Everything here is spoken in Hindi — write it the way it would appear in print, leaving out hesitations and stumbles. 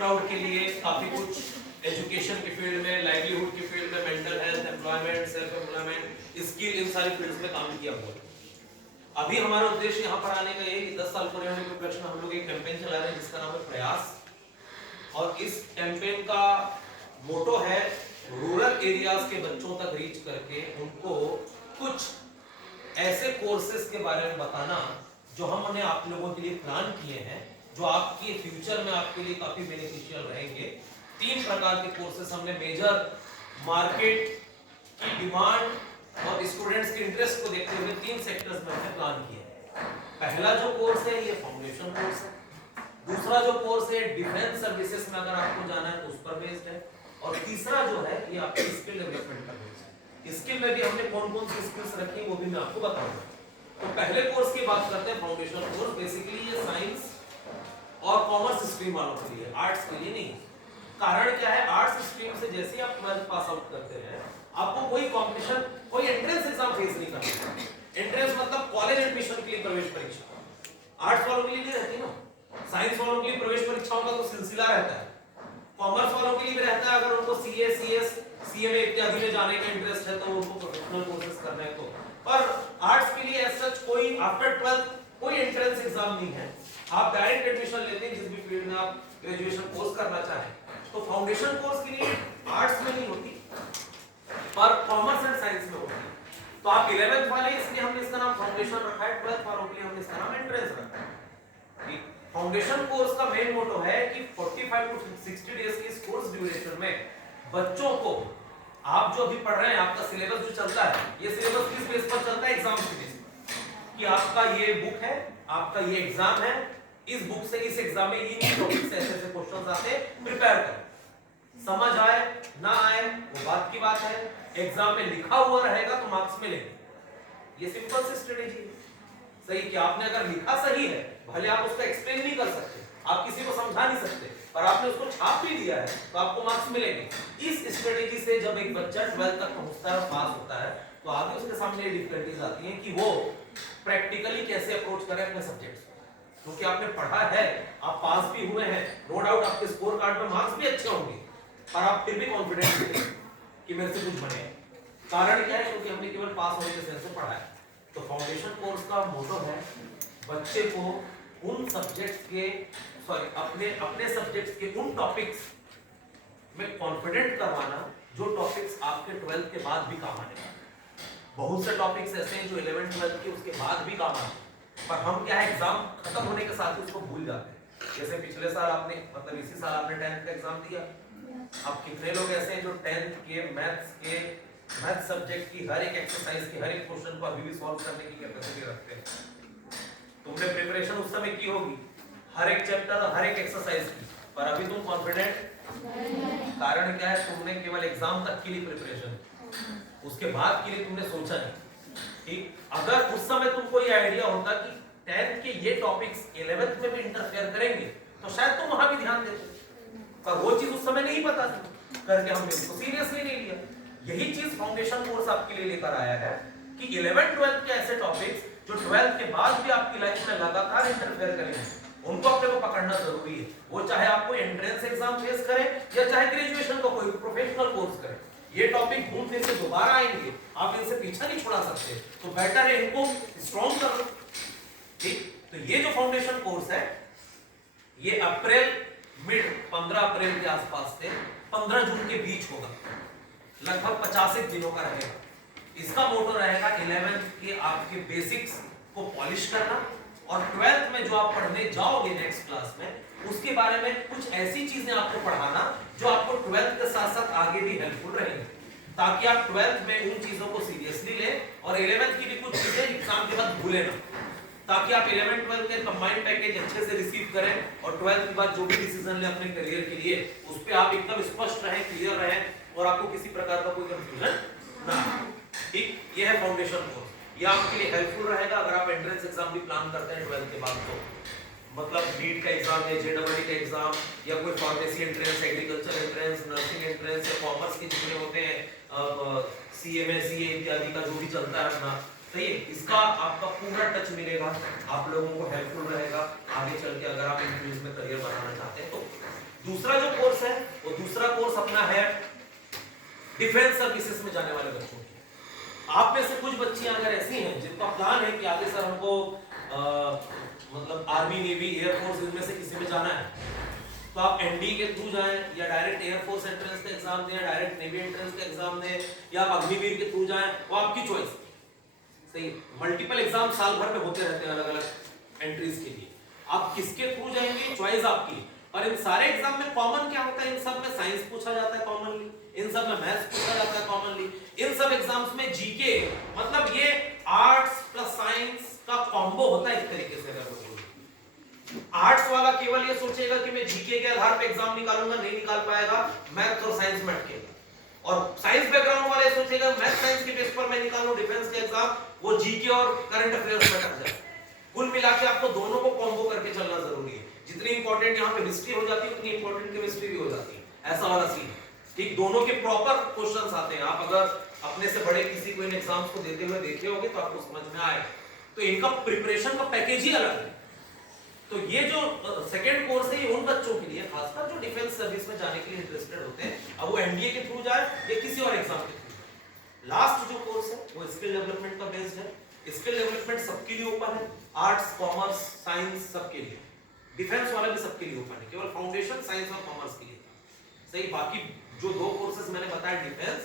क्राउड के लिए काफी कुछ एजुकेशन के फील्ड में, लाइवलीहुड के फील्ड में, mental health, employment, self employment, skill, इन सारी फील्ड्स में काम किया हुआ है। अभी हमारा उद्देश्य यहाँ पर आने का ये कि 10 साल पूरे होने के उपलक्ष्य में हम लोग एक कैंपेन चला रहे हैं जिसका नाम है प्रयास। और इस कैंपेन का मोटो है रूरल एरियाज के बच्चों तक रीच करके उनको कुछ ऐसे कोर्सेज के बारे में बताना जो हमने आप लोगों के लिए प्लान किए हैं, जो आपके फ्यूचर में आपके लिए काफी बेनिफिशियल रहेंगे। 3 प्रकार के कोर्सेज हमने मेजर मार्केट की डिमांड और स्टूडेंट्स के इंटरेस्ट को देखते हुए 3 सेक्टर्स में हमने प्लान किया है। पहला जो कोर्स है ये फाउंडेशन कोर्स है। दूसरा जो कोर्स है डिफेंस सर्विसेज में अगर आपको जाना है तो उस पर बेस्ड है। और तीसरा जो है ये आपकी स्किल डेवलपमेंट का कोर्स है। स्किल में भी हमने कौन-कौन सी स्किल्स रखी वो भी मैं आपको बताऊंगा। तो पहले कोर्स की बात करते हैं, फाउंडेशन कोर्स। बेसिकली ये साइंस और कॉमर्स स्ट्रीम वालों के लिए, आर्ट्स के लिए नहीं। कारण क्या है, आर्ट्स स्ट्रीम से जैसे ही आप 12th पास आउट करते हैं आपको कोई कंपटीशन, कोई एंट्रेंस एग्जाम फेस नहीं करना। एंट्रेंस मतलब कॉलेज एडमिशन के लिए प्रवेश परीक्षा आर्ट्स वालों के लिए नहीं रहती ना। साइंस वालों के लिए प्रवेश परीक्षाओं का तो सिलसिला रहता है। कॉमर्स वालों के लिए भी रहता है, अगर उनको सीए, सीएस, सीएमए इत्यादि में जाने का इंटरेस्ट है तो उनको प्रोफेशनल कोर्सेज करना है तो। पर आर्ट्स के लिए एज सच कोई आफ्टर 12th कोई एंट्रेंस एग्जाम नहीं है। आप डायरेक्ट एडमिशन लेते हैं जिस भी फील्ड में आप ग्रेजुएशन कोर्स करना चाहें। तो फाउंडेशन कोर्स के लिए आर्ट्स में नहीं होती पर कॉमर्स एंड साइंस में होती है। तो आप 11th वाले, इसलिए हमने इसका नाम फाउंडेशन रखा है। 12th वालों के लिए हमने इसका नाम एंट्रेंस रखा है। फाउंडेशन कोर्स का मेन मोटो है कि 45 टू 60 डेज की इस कोर्स ड्यूरेशन में बच्चों को, आप जो अभी पढ़ रहे हैं, आपका सिलेबस जो चलता है, ये सिलेबस किस बेस पर चलता है? एग्जाम के बेस पर। कि आपका ये बुक है, आपका ये एग्जाम है, इस बुक से इस एग्जाम में इन टॉपिक से ऐसे क्वेश्चंस आते हैं, प्रिपेयर करो। समझ आए ना आए वो बात की बात है, एग्जाम में लिखा हुआ रहेगा तो मार्क्स मिलेंगे। ये सिंपल सी स्ट्रेटेजी है। सही कि आपने अगर लिखा सही है, भले आप उसका एक्सप्लेन नहीं कर सकते, आप किसी को समझा नहीं सकते, पर आपने उसको छाप भी दिया है तो आपको मार्क्स मिलेंगे। इस स्ट्रेटेजी से जब एक बच्चा 12th तक पहुंचता है और पास होता है तो आगे उसके सामने ये डिफिकल्टीज आती हैं कि वो प्रैक्टिकली कैसे अप्रोच करे अपने सब्जेक्ट्स को। क्योंकि आपने पढ़ा है, आप पास भी हुए हैं, नो डाउट आपके स्कोर कार्ड में मार्क्स भी अच्छे होंगे, पर आप फिर भी कॉन्फिडेंट नहीं कि मेरे से कुछ बने। कारण क्या है? क्योंकि हमने केवल पास होने के सेंस से पढ़ा है। तो फाउंडेशन कोर्स का मोटो है बच्चे को उन सब्जेक्ट्स के, अपने सब्जेक्ट्स के उन टॉपिक्स में कॉन्फिडेंट करवाना जो टॉपिक्स आपके 12th के बाद भी काम आने वाले। बहुत से टॉपिक्स ऐसे हैं जो 11th 12th के उसके बाद भी काम आते हैं, पर हम क्या है, एग्जाम खत्म होने के साथ ही उसको भूल जाते हैं। जैसे पिछले साल आपने, मतलब इसी साल आपने 10th का एग्जाम दिया। अब कितने लोग ऐसे हैं जो 10th के मैथ सब्जेक्ट की हर एक एक्सरसाइज की, हर एक क्वेश्चन को अभी भी सॉल्व करने की कैपेसिटी रखते हैं? तुमने प्रिपरेशन उस समय की होगी हर एक चैप्टर और हर एक एक्सरसाइज की, पर अभी तुम कॉन्फिडेंट? कारण क्या है? तुमने केवल एग्जाम तक के लिए प्रिपरेशन, उसके बाद के लिए तुमने सोचा नहीं। ठीक, अगर उस समय तुमको ये आइडिया होता कि 10th के ये टॉपिक्स 11th में भी इंटरफेयर करेंगे तो शायद तुम वहां भी ध्यान देते, पर वो चीज उस समय नहीं पता थी करके हमने इसको सीरियसली नहीं लिया। यही चीज फाउंडेशन कोर्स आपके लिए लेकर आया है कि 11th 12th के ऐसे टॉपिक्स जो 12th के बाद भी आपकी लाइफ में लगातार इंटरफेयर करेंगे, उनको अपने को पकड़ना जरूरी है। वो चाहे आप कोई एंट्रेंस एग्जाम फेस करें या चाहे ग्रेजुएशन का कोई प्रोफेशनल कोर्स करें, ये टॉपिक घूम फिर से दोबारा आएंगे, आप इनसे पीछा नहीं छुड़ा सकते। तो बेटर है इनको स्ट्रॉन्ग कर लो। ठीक, तो ये जो फाउंडेशन कोर्स है ये अप्रैल, मिड 15 अप्रैल के आसपास से 15 जून के बीच होगा, लगभग 50 दिनों का रहेगा। इसका मोटो रहेगा 11th के आपके बेसिक्स को पॉलिश करना और 12th में जो आप पढ़ने जाओगे नेक्स्ट क्लास में उसके बारे में कुछ ऐसी चीजें आपको पढ़ाना जो आपको 12th के साथ साथ आगे भी हेल्पफुल रहेंगी, ताकि आप 12th में उन चीजों को सीरियसली लें और 11th की भी कुछ चीजें एग्जाम के बाद भूलें ना, ताकि आप 11th 12th के कंबाइंड पैकेज अच्छे से रिसीव करें और 12th के बाद जो भी डिसीजन ले अपने करियर के लिए उस पे आप एकदम स्पष्ट रहें, क्लियर रहें और आपको किसी प्रकार का कोई कंफ्यूजन ना हो। ठीक, ये है फाउंडेशन कोर्स। ये आपके लिए हेल्पफुल रहेगा अगर आप एंट्रेंस एग्जाम भी प्लान करते हैं 12th के बाद। तो मतलब नीट का एग्जाम है, जेईई का एग्जाम या कोई pharmacy entrance, agriculture entrance, nursing entrance या कॉमर्स के जितने होते हैं, सीएमए, सीए इत्यादि का जो भी चलता है अपना, सही है, इसका आपका पूरा टच मिलेगा, आप लोगों को हेल्पफुल रहेगा आगे चल के अगर आप इन फील्ड में करियर बनाना चाहते हैं तो। दूसरा जो कोर्स है वो दूसरा कोर्स अपना है डिफेंस सर्विसेज में जाने वाले बच्चों की। आप में से कुछ बच्चियां अगर ऐसी हैं जिनका प्लान है कि आगे सर हमको मतलब आर्मी, नेवी, एयरफोर्स इनमें से किसी में जाना है, तो आप एनडी के थ्रू जाएं या डायरेक्ट एयरफोर्स एंट्रेंस का एग्जाम दें, डायरेक्ट नेवी एंट्रेंस का एग्जाम दें, या आप अग्निवीर के थ्रू जाएं, वो आपकी चॉइस। सही, मल्टीपल एग्जाम साल भर में होते रहते हैं अलग अलग एंट्रीज के लिए। आप किसके थ्रू जाएंगे चॉइस आपकी। और इन सारे एग्जाम में कॉमन क्या होता है? इन सब में साइंस पूछा जाता है कॉमनली, इन सब में मैथ्स पूछा जाता है कॉमनली, इन सब एग्जाम्स में जीके, मतलब ये आर्ट्स प्लस साइंस का कॉम्बो होता है एक तरीके से। अगर आर्ट्स वाला केवल ये सोचेगा कि मैं जीके के आधार पे एग्जाम निकालूंगा, नहीं निकाल पाएगा, मैथ्स और साइंस में अटकेगा। और साइंस बैकग्राउंड वाले सोचेगा मैथ्स साइंस के बेस पर मैं निकालूं डिफेंस के एग्जाम, वो जीके और करंट अफेयर्स में अटक जाए। कुल मिला के आपको दोनों को कॉम्बो करके चलना जरूरी है। जितनी इंपॉर्टेंट यहाँ पे हिस्ट्री हो जाती है उतनी इंपॉर्टेंट केमिस्ट्री भी हो जाती है, ऐसा वाला सीन। ठीक, दोनों के प्रॉपर क्वेश्चंस आते हैं। आप अगर अपने से बड़े किसी को इन एग्जाम्स को देते हुए देखे होंगे तो आपको समझ में आए। तो इनका प्रिपरेशन का पैकेज ही अलग है। तो ये जो सेकंड कोर्स है ये उन बच्चों के लिए खासकर जो डिफेंस सर्विस में जाने के लिए इंटरेस्टेड होते हैं, अब वो एनडीए के थ्रू जाए या किसी और एग्जाम के थ्रू। लास्ट जो कोर्स है वो स्किल डेवलपमेंट का बेस्ड है। स्किल डेवलपमेंट सबके लिए ओपन है, आर्ट्स, कॉमर्स, साइंस सबके लिए। डिफेंस वाला भी सबके लिए ओपन है, केवल फाउंडेशन साइंस और कॉमर्स के लिए था। सही, बाकी जो दो कोर्सेज मैंने बताया डिफेंस